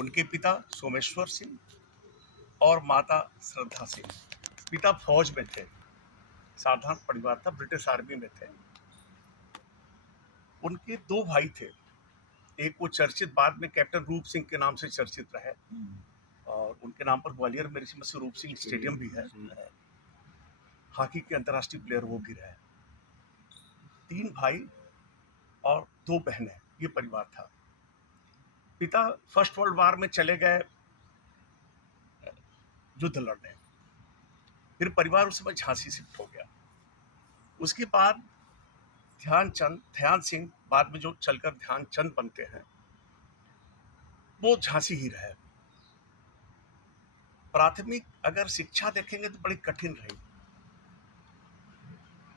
उनके पिता सोमेश्वर सिंह और माता श्रद्धा सिंह। पिता फौज में थे, साधारण परिवार था, ब्रिटिश आर्मी में थे। उनके दो भाई थे, एक वो चर्चित बाद में कैप्टन रूप सिंह के नाम से चर्चित रहे और उनके नाम पर ग्वालियर में ऋषि रूप सिंह स्टेडियम भी है। हॉकी के अंतर्राष्ट्रीय प्लेयर वो भी रहे। 3 भाई और 2 बहनें, ये परिवार था। पिता फर्स्ट वर्ल्ड वॉर में चले गए युद्ध लड़ने, फिर परिवार उस समय झांसी शिफ्ट हो गया। उसके बाद ध्यान सिंह, बाद में जो चलकर ध्यानचंद बनते हैं, वो झांसी ही रहे। प्राथमिक अगर शिक्षा देखेंगे तो बड़ी कठिन रही।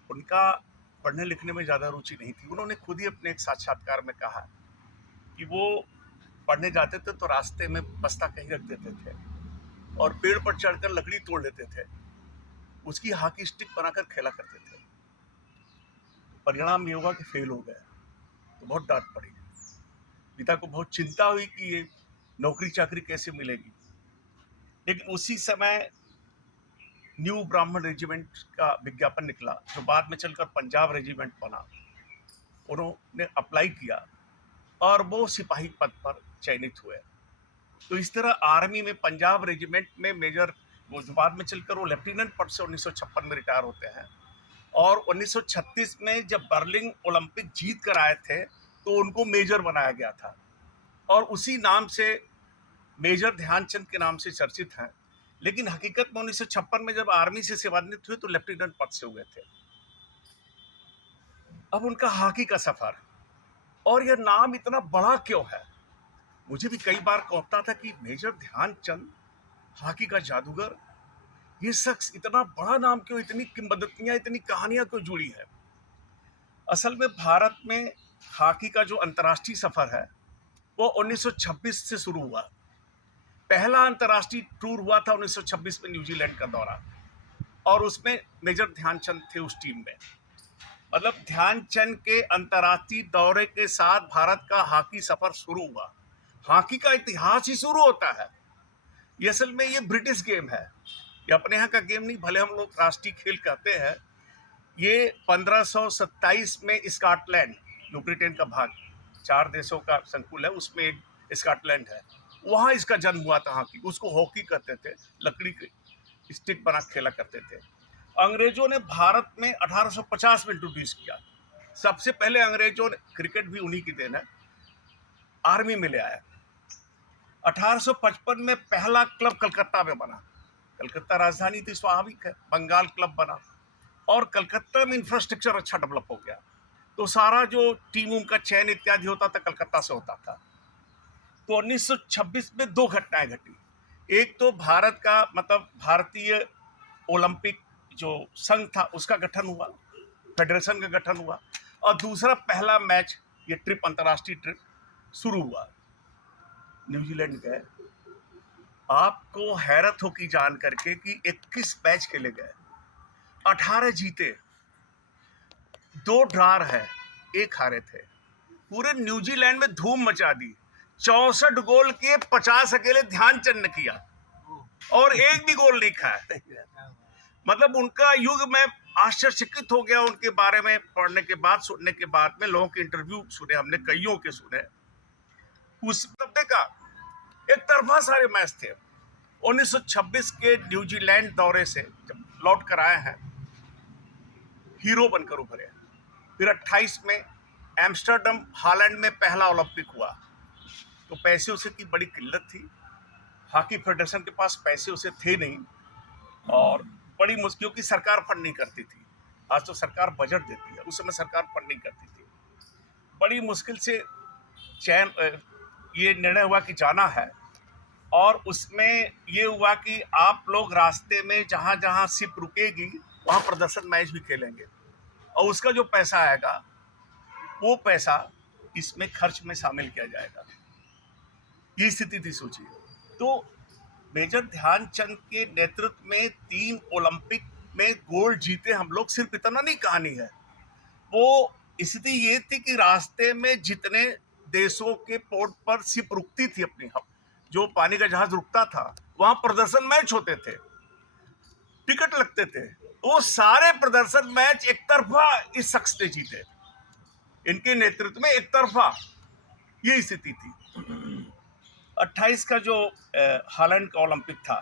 उनका पढ़ने लिखने में ज्यादा रुचि नहीं थी। उन्होंने खुद ही अपने एक साक्षात्कार में कहा कि वो पढ़ने जाते थे तो रास्ते में बस्ता कहीं रख देते थे और पेड़ पर चढ़कर लकड़ी तोड़ लेते थे, उसकी हॉकी स्टिक बनाकर खेला करते थे। परिणाम ये हुआ कि फेल हो गए, तो बहुत डांट पड़ी। पिता को बहुत चिंता हुई कि ये नौकरी चाकरी कैसे मिलेगी। लेकिन उसी समय न्यू ब्राह्मण रेजिमेंट का विज्ञापन निकला, जो बाद में चलकर पंजाब रेजिमेंट बना। उन्होंने अप्लाई किया और वो सिपाही पद पर चयनित हुए। तो इस तरह आर्मी में पंजाब रेजिमेंट में मेजर, वो जो बाद में चलकर वो लेफ्टिनेंट पद से 1956 में रिटायर होते हैं। और 1936 में जब बर्लिन ओलंपिक जीत कर आए थे तो उनको मेजर बनाया गया था और उसी नाम से मेजर ध्यानचंद के नाम से चर्चित हैं। लेकिन हकीकत में 1956 में जब आर्मी से सेवानिवृत्त हुए तो लेफ्टिनेंट पद से हुए थे। अब उनका हॉकी का सफर, और यह नाम इतना बड़ा क्यों है? मुझे भी कई बार कहता था कि मेजर ध्यानचंद, हॉकी का जादूगर, ये शख्स इतना बड़ा नाम क्यों, इतनी किंवदंतियां, इतनी कहानियां क्यों जुड़ी है? असल में भारत में हॉकी का जो अंतर्राष्ट्रीय सफर है वो 1926 से शुरू हुआ। पहला अंतर्राष्ट्रीय टूर हुआ था 1926 में, न्यूजीलैंड का दौरा, और उसमें मेजर ध्यानचंद थे उस टीम में। मतलब ध्यानचंद के अंतर्राष्ट्रीय दौरे के साथ भारत का हॉकी सफर शुरू हुआ। हॉकी का इतिहास ही शुरू होता है। ये असल में ये ब्रिटिश गेम है, ये अपने यहाँ का गेम नहीं, भले हम लोग राष्ट्रीय खेल कहते हैं। ये 1527 में स्कॉटलैंड, जो ब्रिटेन का भाग, 4 देशों का संकुल है, उसमें एक स्कॉटलैंड है, वहाँ इसका जन्म हुआ था। हॉकी, उसको हॉकी कहते थे, लकड़ी की स्टिक बना खेला करते थे। अंग्रेजों ने भारत में 1850 में इंट्रोड्यूस किया। सबसे पहले अंग्रेजों ने, क्रिकेट भी उन्हीं की देन है, आर्मी में ले आया। 1855 में पहला क्लब कलकत्ता में बना। कलकत्ता राजधानी थी, स्वाभाविक है, बंगाल क्लब बना और कलकत्ता में इंफ्रास्ट्रक्चर अच्छा डेवलप हो गया। तो सारा जो टीमों का चयन इत्यादि होता था कलकत्ता से होता था। तो 1926 में 2 घटनाएं घटी। एक तो भारत का, मतलब भारतीय ओलंपिक जो संघ था उसका गठन हुआ, फेडरेशन का गठन हुआ, और दूसरा पहला मैच, ये ट्रिप, अंतर्राष्ट्रीय ट्रिप शुरू हुआ। न्यूजीलैंड गए। आपको हैरत होगी जान करके कि 21 मैच खेले गए, 18 जीते, 2 ड्रा है, 1 हारे थे। पूरे न्यूजीलैंड में धूम मचा दी। 64 गोल किए, 50 अकेले ध्यानचंद ने किया और एक भी गोल नहीं खाया। मतलब उनका युग में आश्चर्यचकित हो गया उनके बारे में पढ़ने के बाद, सुनने के बाद में। लोगों के इंटरव्यू सुने हमने, कईयों के सुने। उस तबके का एक तरफा सारे मैच थे। 1926 के न्यूजीलैंड दौरे से जब लौट कर आए हैं, हीरो बनकर उभरे। फिर 28 में एम्स्टर्डम, हॉलैंड में पहला ओलंपिक हुआ। तो पैसे उसे की बड़ी किल्लत थी, हॉकी फेडरेशन के पास पैसे उसे थे नहीं, और बड़ी मुश्किल की सरकार फंड नहीं करती थी। आज तो सरकार बजट देती है, उस समय सरकार फंड नहीं करती थी। बड़ी मुश्किल से ये निर्णय हुआ कि जाना है, और उसमें ये हुआ कि आप लोग रास्ते में जहाँ जहाँ शिप रुकेगी वहाँ प्रदर्शन मैच भी खेलेंगे, और उसका जो पैसा आएगा वो पैसा इसमें खर्च में शामिल किया जाएगा। ये स्थिति थी, सोचिए। तो मेजर ध्यानचंद के नेतृत्व में 3 ओलंपिक में गोल्ड जीते हम लोग। सिर्फ इतना नहीं कहानी है, वो स्थिति ये थी कि रास्ते में जितने देशों के पोर्ट पर शिप रुकती थी अपनी, जो पानी का जहाज रुकता था वहां प्रदर्शन मैच होते थे, टिकट लगते थे। वो सारे प्रदर्शन मैच एक तरफा इस शख्स ने जीते, इनके नेतृत्व में एक तरफा ये स्थिति थी। 28 का जो हॉलैंड का ओलंपिक था,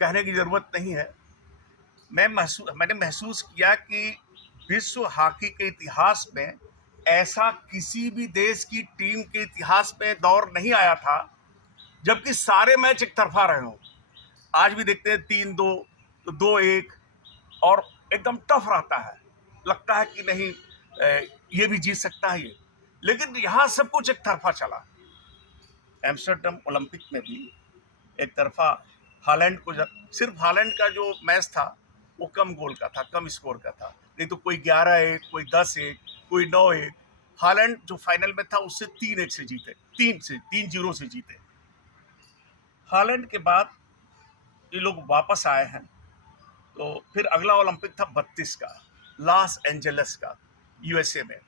कहने की जरूरत नहीं है। मैंने महसूस किया कि विश्व हॉकी के इतिहास में ऐसा किसी भी देश की टीम के इतिहास में दौर नहीं आया था जबकि सारे मैच एक तरफा रहे हों। आज भी देखते हैं 3-2, 2-1 और एकदम टफ रहता है, लगता है कि नहीं ये भी जीत सकता है ये, लेकिन यहाँ सब कुछ एक तरफा चला। एम्स्टर्डम ओलंपिक में भी एक तरफा हॉलैंड को, सिर्फ हॉलैंड का जो मैच था वो कम गोल का था, कम स्कोर का था, नहीं तो कोई 11-1, कोई 10-1, कोई 9-1। हॉलैंड जो फाइनल में था उससे 3-1 से जीते, 3-0 से जीते। हॉलैंड के बाद ये लोग वापस आए हैं, तो फिर अगला ओलंपिक था 32 का, लॉस एंजलिस का, यूएसए में।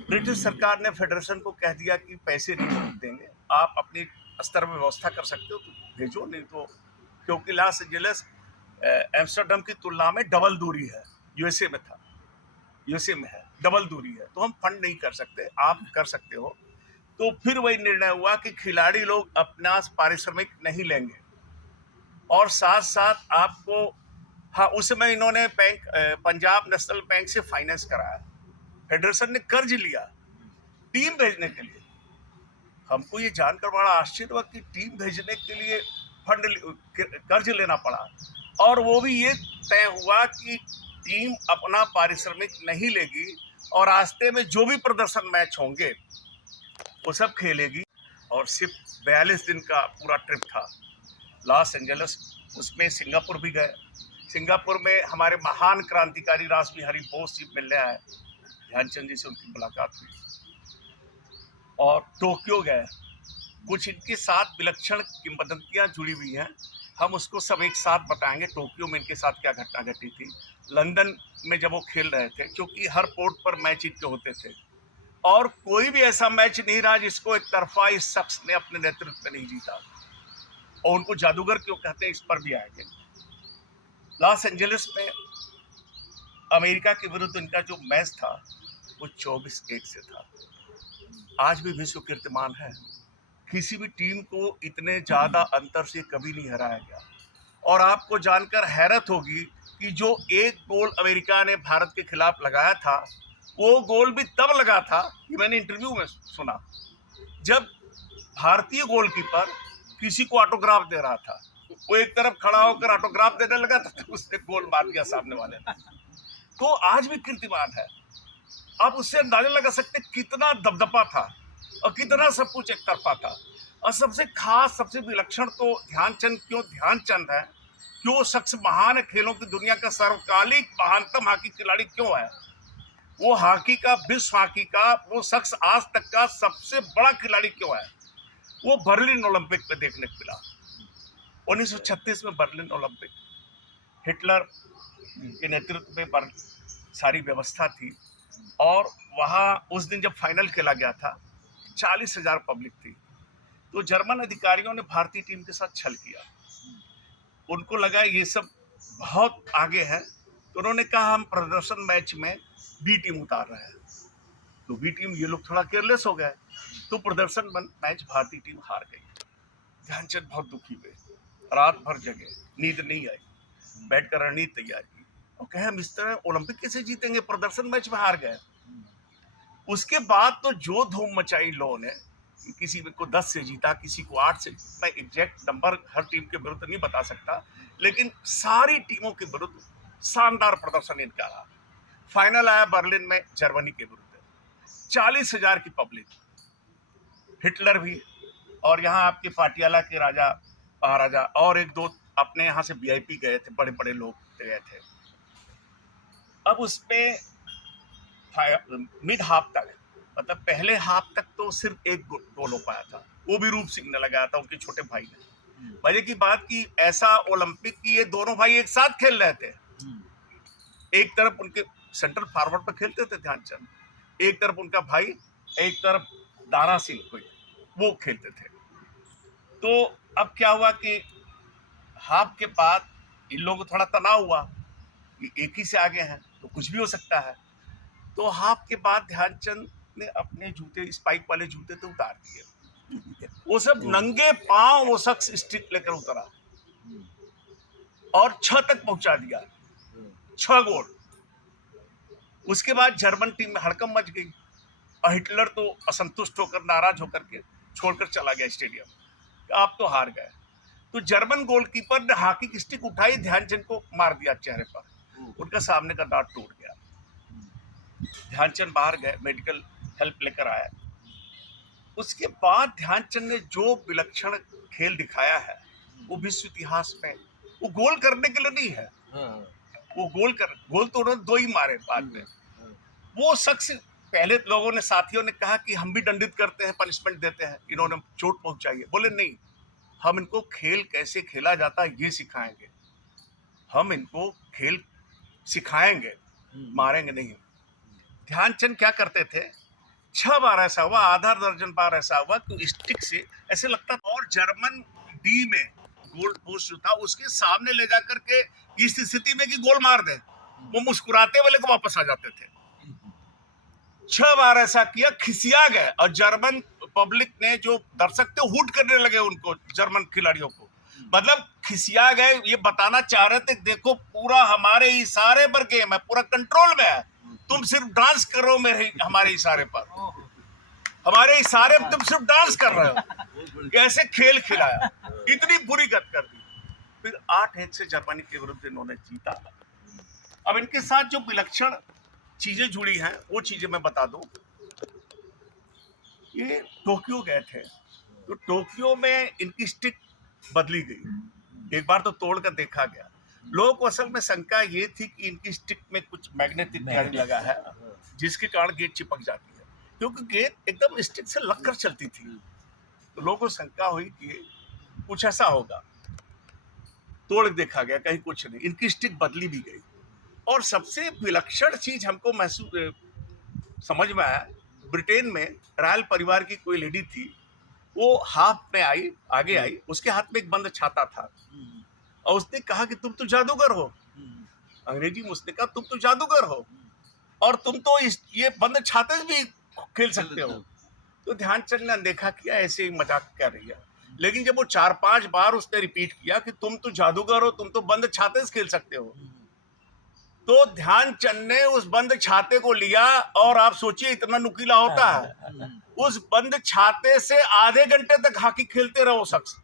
ब्रिटिश सरकार ने फेडरेशन को कह दिया कि पैसे नहीं देंगे, आप अपनी स्तर में व्यवस्था कर सकते हो तो भेजो, नहीं तो, क्योंकि लॉस एंजलिस एम्स्टर्डम की तुलना में डबल दूरी है, यूएसए में है, डबल दूरी है, तो हम फंड नहीं कर सकते, आप कर सकते हो। तो फिर वही निर्णय हुआ कि खिलाड़ी लोग अपना पारिश्रमिक नहीं लेंगे और साथ साथ आपको, हाँ, उस समय इन्होंने पंजाब नेशनल बैंक से फाइनेंस कराया, फेडरेशन ने कर्ज लिया टीम भेजने के लिए। हमको ये जानकर बड़ा आश्चर्य हुआ कि टीम भेजने के लिए कर्ज लेना पड़ा, और वो भी ये तय हुआ कि टीम अपना पारिश्रमिक नहीं लेगी और रास्ते में जो भी प्रदर्शन मैच होंगे वो सब खेलेगी। और सिर्फ 42 दिन का पूरा ट्रिप था लॉस एंजलिस, उसमें सिंगापुर भी गए। सिंगापुर में हमारे महान क्रांतिकारी रासबिहारी बोस जी मिलने आए, ध्यानचंद जी से उनकी मुलाकात हुई। और टोक्यो गए, कुछ इनके साथ विलक्षण किंवदंतियां जुड़ी हुई हैं, हम उसको सब एक साथ बताएंगे। टोक्यो में इनके साथ क्या घटना घटी थी, लंदन में जब वो खेल रहे थे, क्योंकि हर पोर्ट पर मैच इनके होते थे और कोई भी ऐसा मैच नहीं रहा जिसको एक तरफा इस शख्स ने अपने नेतृत्व में नहीं जीता, और उनको जादूगर क्यों कहते हैं इस पर भी आएंगे। लॉस एंजलिस में अमेरिका के विरुद्ध इनका जो मैच था वो 24-1 से था, आज भी विश्व कीर्तिमान है। किसी भी टीम को इतने ज्यादा अंतर से कभी नहीं हराया गया। और आपको जानकर हैरत होगी कि जो एक गोल अमेरिका ने भारत के खिलाफ लगाया था, वो गोल भी तब लगा था कि मैंने इंटरव्यू में सुना, जब भारतीय गोलकीपर किसी को ऑटोग्राफ दे रहा था, वो एक तरफ खड़ा होकर ऑटोग्राफ देने लगा था तो उसने गोल मार दिया सामने वाले ने। तो आज भी कीर्तिमान है। आप उससे अंदाजा लगा सकते कितना दबदबा था और कितना सब कुछ एक तरफा था। और सबसे खास, सबसे विलक्षण तो ध्यानचंद क्यों ध्यानचंद है, क्यों शख्स महान है, खेलों की दुनिया का सर्वकालिक महानतम हॉकी खिलाड़ी क्यों है, वो हॉकी का, विश्व हॉकी का वो शख्स आज तक का सबसे बड़ा खिलाड़ी क्यों है, वो बर्लिन ओलंपिक में देखने को मिला। 1936 में बर्लिन ओलंपिक, हिटलर के नेतृत्व में सारी व्यवस्था थी, और वहां उस दिन जब फाइनल खेला गया था 40,000 पब्लिक थी। तो जर्मन अधिकारियों ने भारतीय टीम के साथ छल किया, उनको लगा ये सब बहुत आगे है, तो उन्होंने कहा हम प्रदर्शन मैच में बी टीम उतार रहे हैं। तो बी टीम, ये लोग थोड़ा केयरलेस हो गए, तो प्रदर्शन मैच भारतीय टीम हार गई। ध्यानचंद बहुत दुखी हुए, रात भर जगे, नींद नहीं आई, बैठकर रणनीति तैयार की और कहे हम इस तरह ओलंपिक कैसे जीतेंगे, प्रदर्शन मैच में हार गए। उसके बाद तो जो धूम मचाई लोगों ने, किसी को 10 से जीता, किसी को 8 से, मैं एग्जैक्ट नंबर हर टीम के विरुद्ध नहीं बता सकता, लेकिन सारी टीमों के विरुद्ध शानदार प्रदर्शन इनका रहा। फाइनल आया बर्लिन में जर्मनी के विरुद्ध, 40,000 की पब्लिक, हिटलर भी, और यहाँ आपके पाटियाला के राजा महाराजा और एक दो अपने यहाँ से वीआईपी गए थे, बड़े बड़े लोग गए थे। अब उसमें मिड हाफ तक, मतलब पहले हाफ तक तो सिर्फ एक गोल हो पाया था, वो भी रूप सिंह ने लगाया था, उनके छोटे भाई ने। मजे की बात की ऐसा ओलंपिक की ये दोनों भाई एक साथ खेल रहे थे, एक तरफ उनके सेंट्रल फॉरवर्ड पर खेलते थे ध्यानचंद, एक तरफ उनका भाई, एक तरफ दारा सिंह कोई, वो खेलते थे। तो अब क्या हुआ कि हाफ के बाद इन लोगों को थोड़ा तनाव हुआ कि एक ही से आगे हैं तो कुछ भी हो सकता है। तो हाफ के बाद ध्यानचंद ने अपने जूते, स्पाइक वाले जूते तो उतार दिए। वो सब नंगे पांव वो शख्स स्टिक लेकर उतरा और 6 तक पहुंचा दिया, 6 गोल। उसके बाद जर्मन टीम में हड़कंप मच गई और हिटलर तो असंतुष्ट होकर, नाराज होकर के छोड़कर चला गया स्टेडियम। आप तो हार गए। तो जर्मन गोलकीपर ने हॉकी की स्टिक उठाई, ध्यानचंद को मार दिया चेहरे पर, उनका सामने का दांत टूट गया। ध्यानचंद बाहर गए, मेडिकल हेल्प लेकर आया। उसके बाद ध्यानचंद ने जो विलक्षण खेल दिखाया है वो विश्व इतिहास में, वो गोल करने के लिए नहीं है, वो गोल तो उन्होंने 2 ही मारे बाद में। वो शख्स, पहले लोगों ने, साथियों ने कहा कि हम भी दंडित करते हैं, पनिशमेंट देते हैं, इन्होंने चोट पहुंचाई है। बोले नहीं, हम इनको खेल कैसे खेला जाता है ये सिखाएंगे, हम इनको खेल सिखाएंगे, मारेंगे नहीं। ध्यानचंद क्या करते थे, 6 बार ऐसा हुआ, आधा दर्जन बार ऐसा हुआ कि स्टिक से ऐसे लगता था, और जर्मन डी में गोल पोस्ट जो था उसके सामने ले जाकर के इस स्थिति में कि गोल मार दे, वो मुस्कुराते हुए लेकर वापस आ जाते थे। 6 बार ऐसा किया, खिसिया गए, और जर्मन पब्लिक ने, जो दर्शक थे, हुट करने लगे उनको, जर्मन खिलाड़ियों को। मतलब खिसिया गए, ये बताना चाह रहे थे देखो पूरा हमारे इशारे पर गेम है, पूरा कंट्रोल में है, तुम सिर्फ डांस कर रहे हो मेरे हमारे इशारे पर, हमारे इशारे पर तुम सिर्फ डांस कर रहे हो। कैसे खेल खिलाया, इतनी बुरी गत कर दी। फिर 8-1 से जर्मनी के विरुद्ध इन्होंने जीता। अब इनके साथ जो विलक्षण चीजें जुड़ी हैं वो चीजें मैं बता दूं। ये टोक्यो गए थे, तो टोक्यो में इनकी स्टिक बदली गई, एक बार तो तोड़कर देखा गया। लोगों को असल में शंका ये थी कि इनकी स्टिक में कुछ मैग्नेटिक कैरी लगा है, जिसके कारण गेंद चिपक जाती है, क्योंकि गेंद एकदम स्टिक से लगकर चलती थी। तो लोगों को शंका हुई कि कुछ ऐसा होगा, तोड़ देखा गया, कहीं कुछ नहीं, इनकी स्टिक बदली भी गई। और सबसे विलक्षण चीज हमको महसूस समझ में आया, ब्रिटेन में रॉयल परिवार की कोई लेडी थी, वो हाफ में आई, आगे आई, उसके हाथ में एक बंद छाता था, और उसने कहा कि तुम तो जादूगर हो, अंग्रेजी में उसने कहा तुम तो जादूगर हो, और तुम तो ये बंद छाते से भी खेल सकते हो। तो ध्यानचंद ने अनदेखा किया, ऐसे ही मजाक कर रही है। लेकिन जब वो 4-5 बार उसने रिपीट किया कि तुम तो जादूगर हो, तुम तो बंद छाते से खेल सकते हो, तो ध्यानचंद ने उस बंद छाते को लिया, और आप सोचिए इतना नुकीला होता है, उस बंद छाते से आधे घंटे तक हॉकी खेलते रहो शख्स,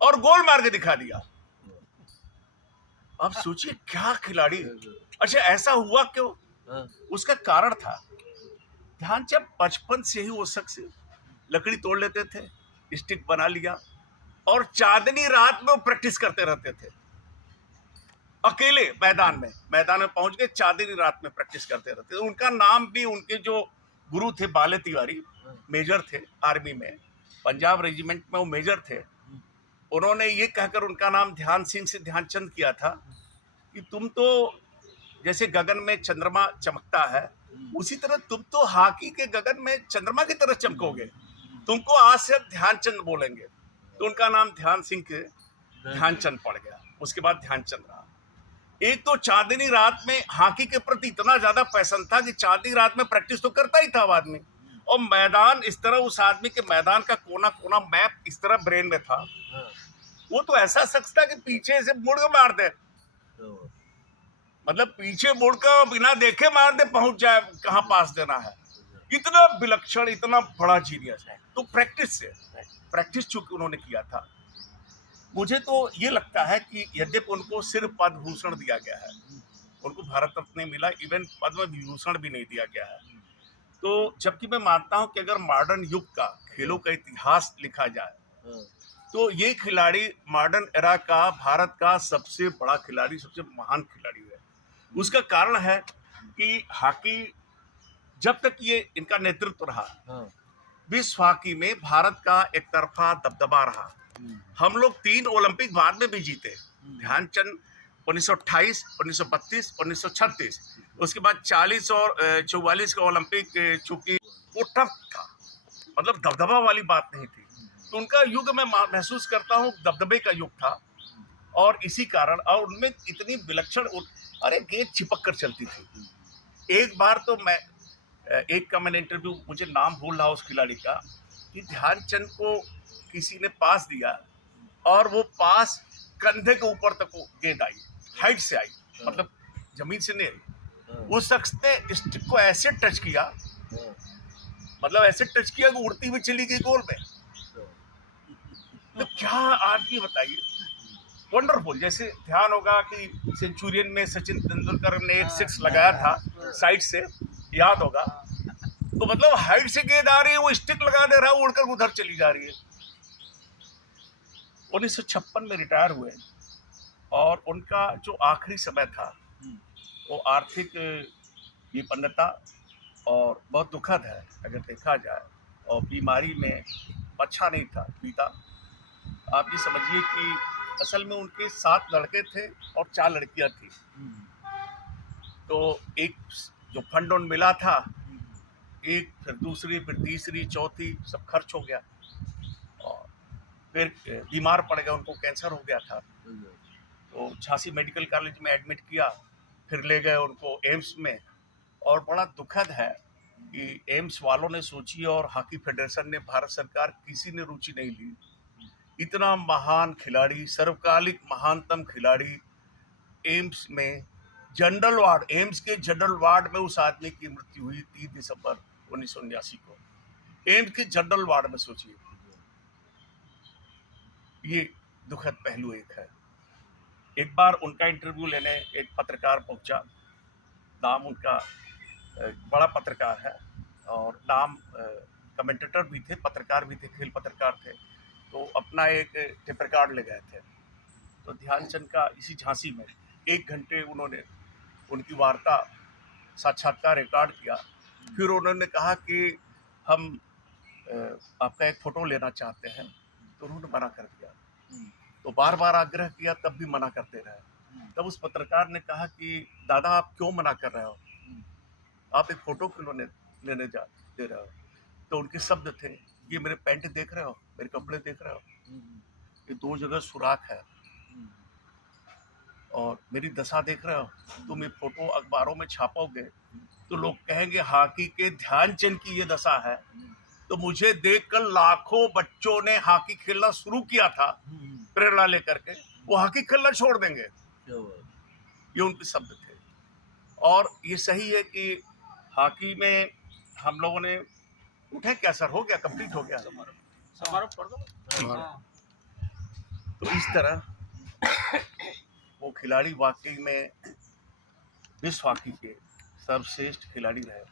और गोल मार के दिखा दिया। अब सोचिए क्या खिलाड़ी। अच्छा, ऐसा हुआ क्यों? उसका कारण था, ध्यानचंद बचपन से ही वो शख्स लकड़ी तोड़ लेते थे, स्टिक बना लिया, और चांदनी रात में वो प्रैक्टिस करते रहते थे, अकेले मैदान में पहुंच के चांदनी रात में प्रैक्टिस करते रहते थे। उनका नाम भी, उनके जो गुरु थे बाले तिवारी, मेजर थे आर्मी में, पंजाब रेजिमेंट में वो मेजर थे, उन्होंने ये कहकर उनका नाम ध्यान सिंह से ध्यानचंद किया था कि तुम तो जैसे गगन में चंद्रमा चमकता है, उसी तरह तुम तो हॉकी के गगन में चंद्रमा की तरह चमकोगे, तुमको आज से ध्यानचंद बोलेंगे। तो उनका नाम ध्यान सिंह के ध्यानचंद पड़ गया, उसके बाद ध्यानचंद रहा। एक तो चांदनी रात में हॉकी के प्रति इतना ज्यादा पैशन था कि चांदनी रात में प्रैक्टिस तो करता ही था आदमी, और मैदान इस तरह, उस आदमी के मैदान का कोना कोना मैप इस तरह ब्रेन में था। वो तो ऐसा शख्स था कि पीछे से मुड़ के मार दे, मतलब पीछे मुड़कर बिना देखे मार दे, पहुंच जाए कहां पास देना है। इतना विलक्षण, इतना बड़ा जीनियस है। तो प्रैक्टिस चूंकि उन्होंने किया था, मुझे तो ये लगता है कि यद्यपि उनको सिर्फ पद्म भूषण दिया गया है, उनको भारत रत्न नहीं मिला, इवन पद्म विभूषण भी नहीं दिया गया है। तो जबकि मैं मानता हूं कि अगर मॉडर्न युग का खेलों का इतिहास लिखा जाए तो ये खिलाड़ी मॉडर्न एरा का भारत का सबसे बड़ा खिलाड़ी, सबसे महान खिलाड़ी है। उसका कारण है कि हॉकी, जब तक ये इनका नेतृत्व रहा, विश्व हॉकी में भारत का एक तरफा दबदबा रहा। हम लोग 3 ओलंपिक बाद में भी जीते, ध्यानचंद 1928, 1932, 1936, उसके बाद 40 और 44 का ओलंपिक, चूंकि वो टफ था, मतलब दबदबा वाली बात नहीं थी। तो उनका युग मैं महसूस करता हूँ दबदबे का युग था, और इसी कारण और उनमें इतनी विलक्षण अरे गेंद चिपक कर चलती थी। एक बार तो मैं एक का मैंने इंटरव्यू, मुझे नाम भूल रहा उस खिलाड़ी का, कि ध्यानचंद को किसी ने पास दिया और वो पास कंधे के ऊपर तक वो गेंद आई, हाइट से आई, मतलब जमीन से नहीं आई। उस शख्स ने स्टिक को ऐसे टच किया, मतलब ऐसे टच किया कि उड़ती हुई चली गई गोल में। तो क्या आदमी बताइए, वंडरफुल। जैसे ध्यान होगा कि सेंचुरियन में सचिन तेंदुलकर ने एक सिक्स लगाया था साइड से, याद होगा। तो मतलब हाइट से गेंद आ रही है, वो स्टिक लगा दे रहा है, उड़कर उधर चली जा रही है। 1956 में रिटायर हुए, और उनका जो आखिरी समय था वो आर्थिक विपन्नता और बहुत दुखद है अगर देखा जाए, और बीमारी में अच्छा नहीं था बीता। आप ये समझिए कि असल में उनके 7 लड़के थे और 4 लड़कियां थी। तो एक जो फंड उन मिला था, एक फिर दूसरी, फिर तीसरी, चौथी, सब खर्च हो गया, और फिर बीमार पड़ गए, उनको कैंसर हो गया था। तो झांसी मेडिकल कॉलेज में एडमिट किया, फिर ले गए उनको एम्स में। और बड़ा दुखद है कि एम्स वालों ने सोची और हॉकी फेडरेशन ने, भारत सरकार किसी ने रुचि नहीं ली। इतना महान खिलाड़ी, सर्वकालिक महानतम खिलाड़ी, एम्स में जनरल वार्ड, एम्स के जनरल वार्ड में उस आदमी की मृत्यु हुई 3 दिसंबर 1979 को, एम्स के जनरल वार्ड में। सोचिए, ये दुखद पहलू एक है। एक बार उनका इंटरव्यू लेने एक पत्रकार पहुंचा, नाम उनका बड़ा पत्रकार है, और नाम कमेंटेटर भी थे, पत्रकार भी थे, खेल पत्रकार थे। तो अपना एक टेप रिकॉर्ड ले गए थे। तो ध्यानचंद का इसी झांसी में 1 घंटे उन्होंने उनकी वार्ता, साक्षात्कार रिकॉर्ड किया। फिर उन्होंने कहा कि हम आपका एक फ़ोटो लेना चाहते हैं। तो उन्होंने मना कर दिया। तो बार बार आग्रह किया, तब भी मना करते रहे। तब उस पत्रकार ने कहा कि दादा आप क्यों मना कर रहे हो, आप एक फ़ोटो क्यों लेने दे रहे हो। तो उनके शब्द थे, ये मेरे पैंट देख रहे हो, मेरे कपड़े देख रहे हो, ये 2 जगह सुराख है, और मेरी दशा देख रहे हो। तुम ये फोटो अखबारों में छापोगे तो लोग कहेंगे हॉकी के ध्यानचंद की ये दशा है। तो मुझे देखकर लाखों बच्चों ने हॉकी खेलना शुरू किया था, प्रेरणा लेकर के, वो हॉकी खेलना छोड़ देंगे। ये उनके शब्द थे। और ये सही है कि हॉकी में हम लोगों ने उठे, क्या सर, हो गया, कंप्लीट हो गया समारोह कर दो। तो इस तरह वो खिलाड़ी वाकई में विश्व हॉकी के सर्वश्रेष्ठ खिलाड़ी रहे,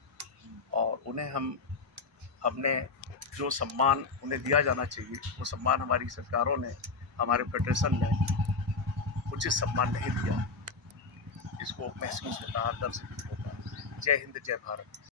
और उन्हें हमने जो सम्मान उन्हें दिया जाना चाहिए, वो सम्मान हमारी सरकारों ने, हमारे फेडरेशन ने उचित सम्मान नहीं दिया। इसको महसूस होता है, अंदर से होता है। जय हिंद, जय भारत।